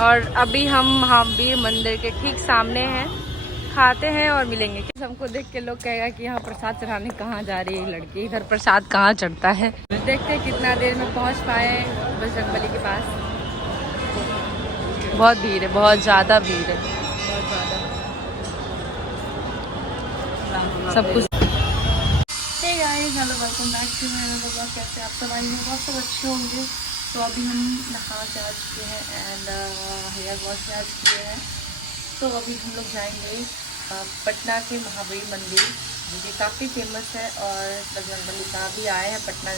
और अभी हम महावीर मंदिर के ठीक सामने हैं, खाते हैं और मिलेंगे। हमको देख के लोग कहेगा कि यहाँ प्रसाद चढ़ाने कहाँ जा रही है लड़की, इधर प्रसाद कहाँ चढ़ता है। देखते हैं कितना देर में पहुँच पाए बजरंगबली के पास। बहुत भीड़ है, बहुत ज़्यादा भीड़ है, बहुत ज़्यादा सब कुछ। Hello welcome back to my another blog. कैसे आप सब आएंगे, बहुत सब अच्छे होंगे। तो अभी हम नहा के आ चुके हैं एंड हेयर वॉश से आ चुके हैं। तो अभी हम लोग जाएंगे पटना के महावीर मंदिर, जो कि काफ़ी फेमस है। और बजरंगबली का भी आए हैं पटना,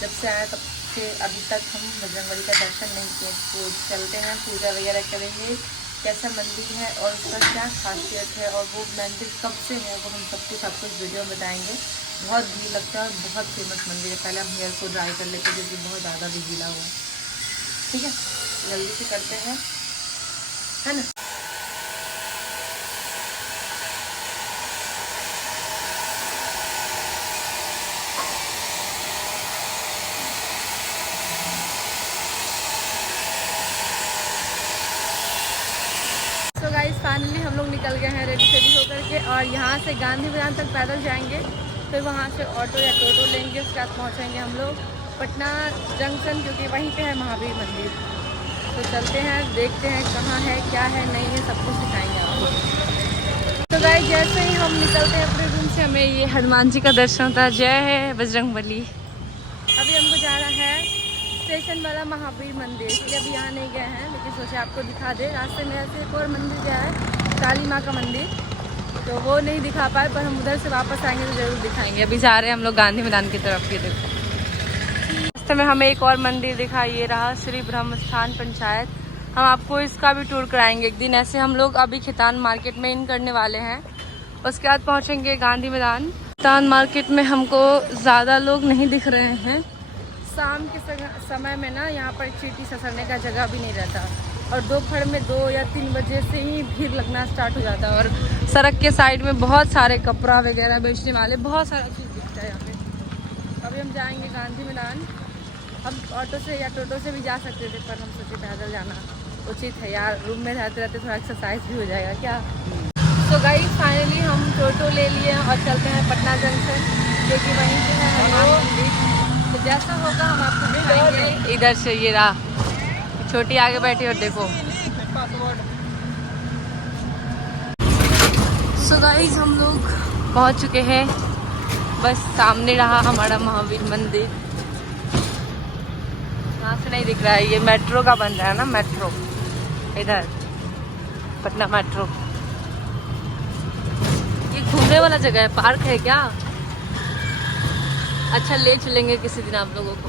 जब से आए तब से अभी तक हम बजरंगबली का दर्शन नहीं किए। तो चलते हैं, पूजा वगैरह करेंगे, कैसा मंदिर है और उसका क्या खासियत है और वो मंदिर कब से है, वो हम सब कुछ आपको इस वीडियो में बताएंगे। बहुत भीड़ लगता है और बहुत फेमस मंदिर है। पहले हम हेयर को ड्राई कर लेते हैं क्योंकि बहुत ज़्यादा भी गीला हुआ है। ठीक है, जल्दी से करते हैं, है ना। तो गाइस फाइनली हम लोग निकल गए हैं रेडी सेडी होकर के, और यहाँ से गांधी मैदान तक पैदल जाएंगे, फिर वहाँ से ऑटो या टोटो लेंगे, उसके बाद पहुँचेंगे हम लोग पटना जंक्शन, क्योंकि वहीं पे है महावीर मंदिर। तो चलते हैं, देखते हैं कहाँ है, क्या है, नहीं है, सब कुछ दिखाएंगे आपको। तो गाइस जैसे ही हम निकलते हैं अपने रूम से, हमें ये हनुमान जी का दर्शन होता है। जय है बजरंगबली। अभी हमको जाना है स्टेशन वाला महावीर मंदिर, इसलिए अभी यहाँ नहीं गए हैं, लेकिन सोचे आपको दिखा दे। रास्ते में ऐसे एक और मंदिर गया है, काली माँ का मंदिर, तो वो नहीं दिखा पाए, पर हम उधर से वापस आएंगे तो ज़रूर दिखाएंगे। अभी जा रहे हैं हम लोग गांधी मैदान की तरफ। ये देखो रास्ते में हमें एक और मंदिर दिखा, ये रहा श्री ब्रह्म स्थान पंचायत। हम आपको इसका भी टूर कराएंगे एक दिन। ऐसे हम लोग अभी खितान मार्केट में इन करने वाले हैं, उसके बाद पहुँचेंगे गांधी मैदान। खितान मार्केट में हमको ज़्यादा लोग नहीं दिख रहे हैं। शाम के समय में ना यहाँ पर चींटी ससरने का जगह भी नहीं रहता, और दोपहर में 2 या 3 बजे से ही भीड़ लगना स्टार्ट हो जाता है। और सड़क के साइड में बहुत सारे कपड़ा वगैरह बेचने वाले, बहुत सारा चीज़ दिखता है यहाँ पे। अभी हम जाएंगे गांधी मैदान। हम ऑटो से या टोटो से भी जा सकते थे, पर हम सोचे पैदल जाना उचित है यार, रूम में रहते रहते थोड़ा एक्सरसाइज भी हो जाएगा क्या। तो गाइस फाइनली हम टोटो ले लिए और चलते हैं पटना जंक्शन, जो कि वहीं से है हनुमान मंदिर। तो जैसा होगा हम आपको दिखाएंगे। इधर से ये रहा छोटी आगे बैठी, और देखो। सो गाइस हम लोग पहुंच चुके हैं, बस सामने रहा हमारा महावीर मंदिर। यहाँ से नहीं दिख रहा है, ये मेट्रो का बन रहा है ना, मेट्रो इधर पटना मेट्रो। ये घूमने वाला जगह है, पार्क है क्या? अच्छा, ले चलेंगे किसी दिन आप लोगों को।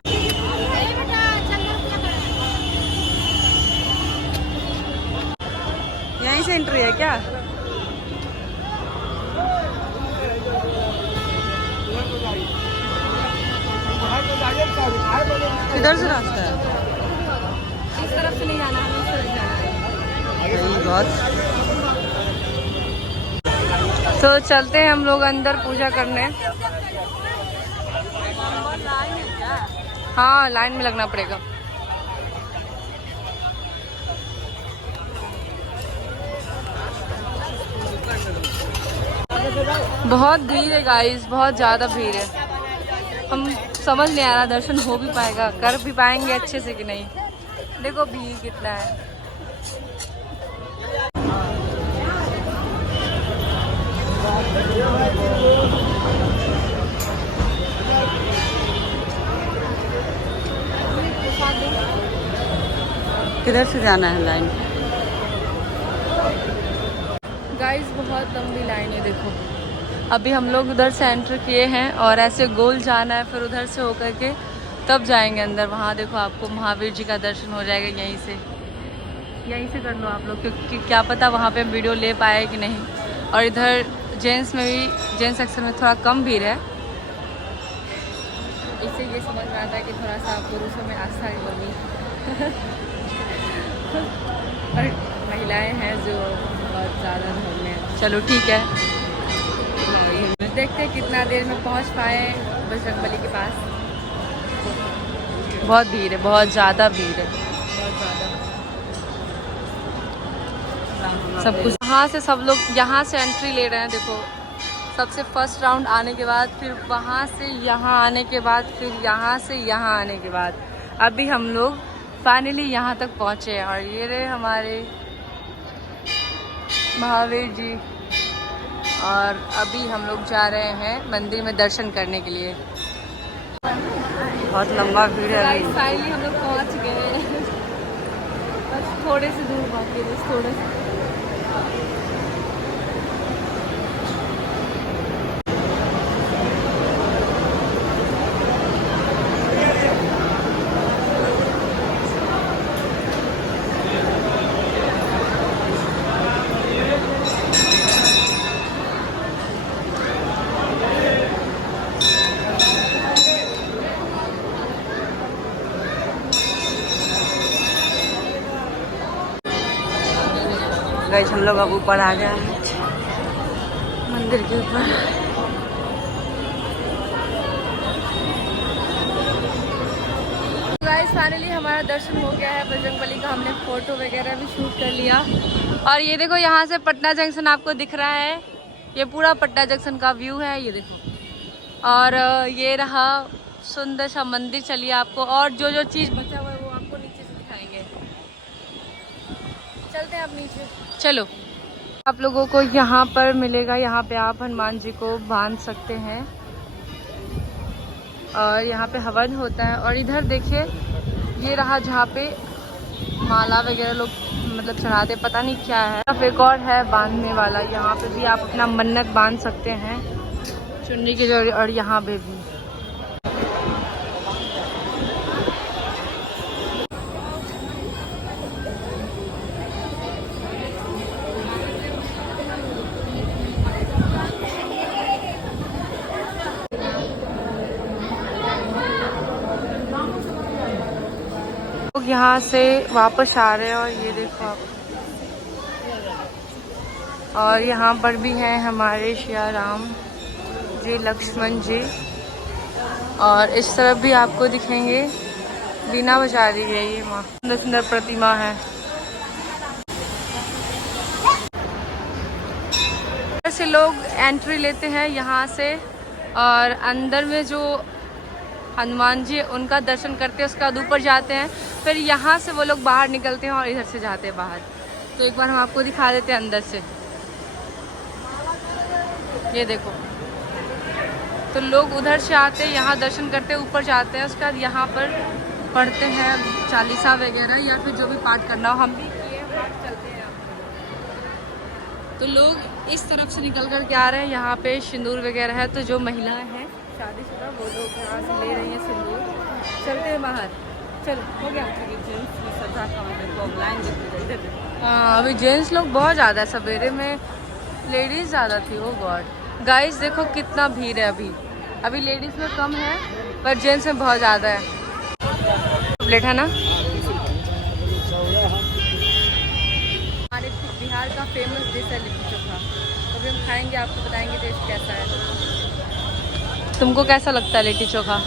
यहीं से एंट्री है क्या? किधर से रास्ता है? इस तरफ से नहीं जाना है, इस तरफ जाना है। बहुत तो चलते हैं हम लोग अंदर पूजा करने। हाँ, लाइन में लगना पड़ेगा। बहुत भीड़ है गाइस, बहुत ज़्यादा भीड़ है। हम समझ नहीं आ रहा दर्शन हो भी पाएगा, कर भी पाएंगे अच्छे से कि नहीं। देखो भीड़ कितना है। किधर से जाना है लाइन? गाइस बहुत लंबी लाइन है, देखो। अभी हम लोग उधर से एंटर किए हैं और ऐसे गोल जाना है, फिर उधर से होकर के तब जाएंगे अंदर। वहाँ देखो आपको महावीर जी का दर्शन हो जाएगा, यहीं से कर लो आप लोग, क्योंकि क्या पता वहाँ पे हम वीडियो ले पाए कि नहीं। और इधर जेंट्स में भी, जेंट्स सेक्शन में थोड़ा कम भीड़ है, इससे ये समझ में आता है कि थोड़ा सा पुरुषों में आस्था की कमी और महिलाएं हैं जो बहुत ज़्यादा धर्म में। चलो ठीक है, देखते हैं कितना देर में पहुंच पाए बजरंगबली के पास। बहुत भीड़ है, बहुत ज़्यादा भीड़ है, बहुत ज़्यादा। सब कुछ। यहाँ से सब लोग यहाँ से एंट्री ले रहे हैं। देखो सबसे फर्स्ट राउंड आने के बाद, फिर वहाँ से यहाँ आने के बाद, फिर यहाँ से यहाँ आने के बाद अभी हम लोग फाइनली यहाँ तक पहुँचे हैं। और ये रहे हमारे महावीर जी। और अभी हम लोग जा रहे हैं मंदिर में दर्शन करने के लिए। बहुत लंबा भीड़ है। फाइनली हम लोग पहुँच गए हैं। बस थोड़े से दूर बाकी है, बस थोड़े से। गाइस हम लोग अब ऊपर आ गए हैं मंदिर के ऊपर। गाइस फाइनली हमारा दर्शन हो गया है बजरंगबली का। हमने फोटो वगैरह भी शूट कर लिया। और ये देखो यहाँ से पटना जंक्शन आपको दिख रहा है। ये पूरा पटना जंक्शन का व्यू है, ये देखो। और ये रहा सुंदर सा मंदिर। चलिए आपको और जो जो चीज़ बचा हुआ है वो आपको नीचे से दिखाएंगे। चलते हैं आप नीचे, चलो। आप लोगों को यहाँ पर मिलेगा, यहाँ पे आप हनुमान जी को बांध सकते हैं। और यहाँ पे हवन होता है। और इधर देखिए ये रहा जहाँ पे माला वगैरह लोग मतलब चढ़ाते, पता नहीं क्या है। अब एक और है बांधने वाला, यहाँ पे भी आप अपना मन्नत बांध सकते हैं चुन्नी के जरिए। और यहाँ पे भी लोग यहाँ से वापस आ रहे हैं। और ये देखो आप, और यहाँ पर भी हैं हमारे सिया राम जी, लक्ष्मण जी। और इस तरफ भी आपको दिखेंगे बीना बजा रही है ये माँ। सुंदर सुंदर प्रतिमा है। ऐसे लोग एंट्री लेते हैं यहाँ से। और अंदर में जो हनुमान जी उनका दर्शन करते हैं, उसके बाद ऊपर जाते हैं। फिर यहाँ से वो लोग बाहर निकलते हैं और इधर से जाते हैं बाहर। तो एक बार हम आपको दिखा देते हैं अंदर से। ये देखो, तो लोग उधर से आते हैं, यहाँ दर्शन करते हैं, ऊपर जाते हैं। उसके बाद यहाँ पर पढ़ते हैं चालीसा वगैरह, या फिर जो भी पाठ करना हो। हम भी किए पाठ, चलते हैं। तो लोग इस तरफ से निकल कर के आ रहे हैं। यहाँ पे सिंदूर वगैरह है। तो जो महिलाएं हैं शादीशुदा वो लोग यहाँ से ले रही हैं सिंदूर। चलते हैं बाहर, चलो हो गया। हाँ अभी जेंट्स लोग बहुत ज़्यादा, सवेरे में लेडीज़ ज़्यादा थी। ओ गॉड गाइस देखो कितना भीड़ है। अभी लेडीज़ में कम है पर जेंट्स में बहुत ज़्यादा है। प्लेट है ना। हमारे बिहार का फेमस डिश है लिट्टी चोखा। अभी हम खाएंगे, आपको बताएंगे टेस्ट कैसा है। तुमको कैसा लगता है लिट्टी चोखा?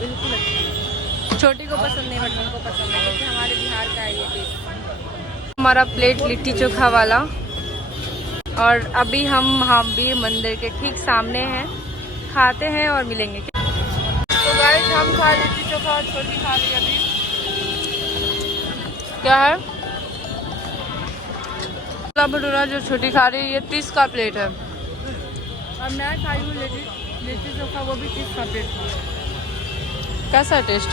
बिल्कुल अच्छा। छोटी को पसंद नहीं बट हमको पसंद है क्योंकि हमारे बिहार का है ये टेस्ट। हमारा प्लेट लिट्टी चोखा वाला। और अभी हम महावीर मंदिर के ठीक सामने हैं, खाते हैं और मिलेंगे। तो गाइस हम खा लिट्टी चोखा और छोटी खा ली। अभी क्या है भटूरा जो छोटी खा रही है, ये 30 का प्लेट है। और मैं खाई हूँ लिट्टी चोखा, वो भी 30 का प्लेट था। कैसा है टेस्ट?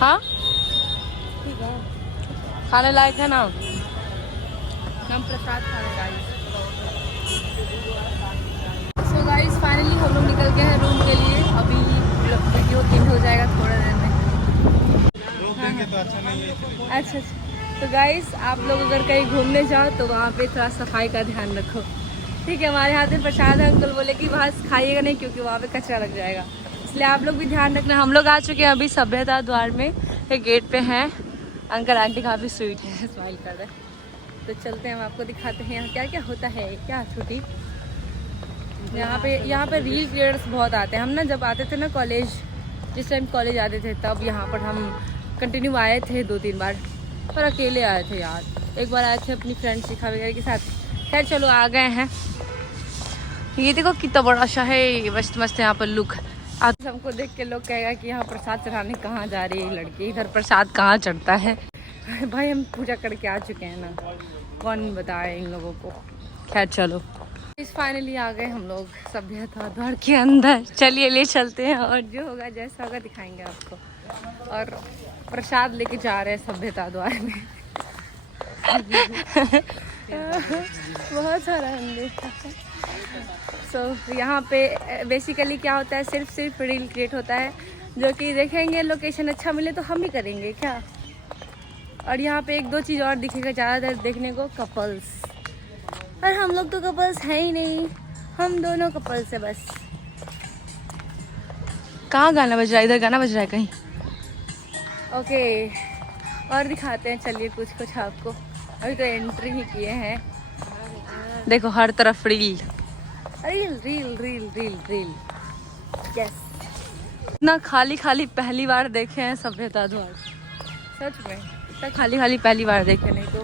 हाँ ठीक है, खाने लायक है ना। हम प्रसाद खा रहे गाइस। सो गाइस फाइनली हम लोग निकल गए हैं रूम के लिए। अभी वीडियो एंड हो जाएगा थोड़ा देर में। तो अच्छा नहीं है। अच्छा तो गाइस आप लोग अगर कहीं घूमने जाओ तो वहाँ पे थोड़ा सफाई का ध्यान रखो, ठीक है। हमारे हाथ में प्रसाद है, अंकल बोले कि वहाँ खाइएगा नहीं क्योंकि वहाँ पे कचरा लग जाएगा, इसलिए आप लोग भी ध्यान रखना। हम लोग आ चुके हैं अभी सभ्यता द्वार में, गेट पे हैं। अंकल आंटी काफ़ी स्वीट है, स्माइल कर रहे हैं। तो चलते हैं, हम आपको दिखाते हैं यहाँ क्या क्या होता है। क्या छोटी यहाँ पे रील क्रिएटर्स बहुत आते हैं। हम ना जब आते थे ना कॉलेज, जिस टाइम कॉलेज आते थे तब यहाँ पर हम कंटिन्यू आए थे 2-3 बार, पर अकेले आए थे यार। एक बार आए थे अपनी फ्रेंड शिखा वगैरह के साथ। खैर चलो आ गए हैं। ये देखो कितना बड़ा सा है, मस्त मस्त यहाँ पर लुक। आज हमको देख के लोग कहेगा कि यहाँ प्रसाद चढ़ाने कहाँ जा रही है लड़की, इधर प्रसाद कहाँ चढ़ता है। भाई हम पूजा करके आ चुके हैं ना, कौन बताए इन लोगों को। खैर चलो इस फाइनली आ गए हम लोग सभ्यता द्वार के अंदर। चलिए ले चलते हैं और जो होगा जैसा होगा दिखाएंगे आपको। और प्रसाद लेके जा रहे हैं सभ्यता द्वार में। बहुत सारा हमने यहाँ पे बेसिकली क्या होता है, सिर्फ रील क्रिएट होता है, जो कि देखेंगे लोकेशन अच्छा मिले तो हम ही करेंगे क्या। और यहाँ पे एक दो चीज़ और दिखेगा ज़्यादातर देखने को, कपल्स। और हम लोग तो कपल्स हैं ही नहीं, हम दोनों कपल्स है बस। कहाँ गाना बज रहा है? इधर गाना बज रहा है कहीं। ओके और दिखाते हैं, चलिए कुछ आपको। अभी तो एंट्री ही किए हैं, देखो हर तरफ reel reel reel reel reel reel. Yes इतना खाली पहली बार देखे हैं सभ्यता द्वार, सच में इतना खाली पहली बार देखे, नहीं तो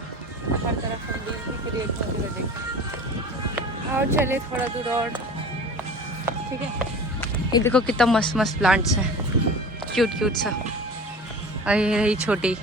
हर तरफ हम रील भी क्रिएट होते हुए देखे। और चले थोड़ा दूर और, ठीक है। ये देखो कितना मस्त प्लांट्स है, क्यूट सा। अरे रही छोटी